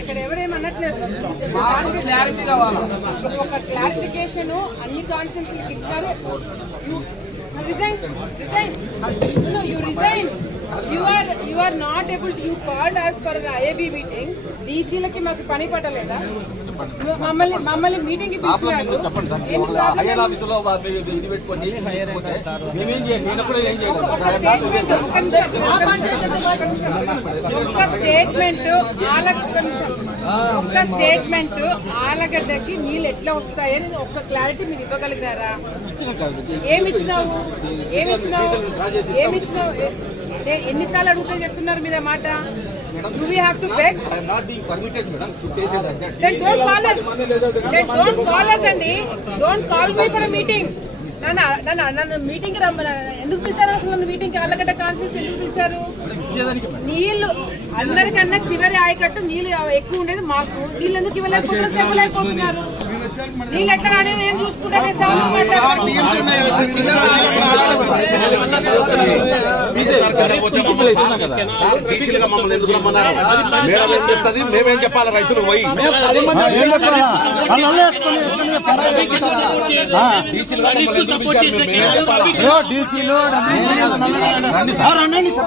ఇక్కడ ఎవరేమన్నట్లేదు క్లారిటీ కావాలా? ఒక క్లారిఫికేషన్ అన్ని కాన్సెప్ట్లకి ఇచ్చారు. Resign resign you resign you are you are not able you called as for IAB meeting డీసీలకి మాకు పని పట్టలేదా? మమ్మల్ని మమ్మల్ని మీటింగ్కి పిలిచినారు. ఏంటి నేను ఒక్క స్టేట్మెంట్ ఒక్క స్టేట్మెంట్ ఆలగడ్డకి నీళ్ళు ఎట్లా వస్తాయని ఒక్క క్లారిటీ మీరు ఇవ్వగలిగినారా ఏమి ఇచ్చినావు ఏమి ఇచ్చినావు ఏమి ఇచ్చినావు ఏ- ఎన్నిసార్లు అడుగుతా చెప్తున్నారు మీరు ఆ మాట? Do we have to beg I'm not being permitted madam. చుట్టేసేది then don't call us. Then don't call us అండి. Don't call me for meeting నన్ను నన్ను నన్ను మీటింగ్ రమ్మని ఎందుకు పిలిచారు అసలు నన్ను మీటింగ్ ఆలగడ్డ కాన్ఫరెన్స్ ఎందుకు పిలిచారు? నీళ్ళు అందరికన్నా చివరి ఆయకట్టు నీళ్ళు ఎక్కువ ఉండేది మాకు. నీళ్ళు ఎందుకు ఇవ్వలేకపోతున్నారు? చెప్పలేకపోతున్నారు. నీళ్ళు ఎట్లా రాని ఏం చూసుకుంటే మేమేం చెప్తుంది? మేమేం చెప్పాలి రైతులు? పోయి డీసీలో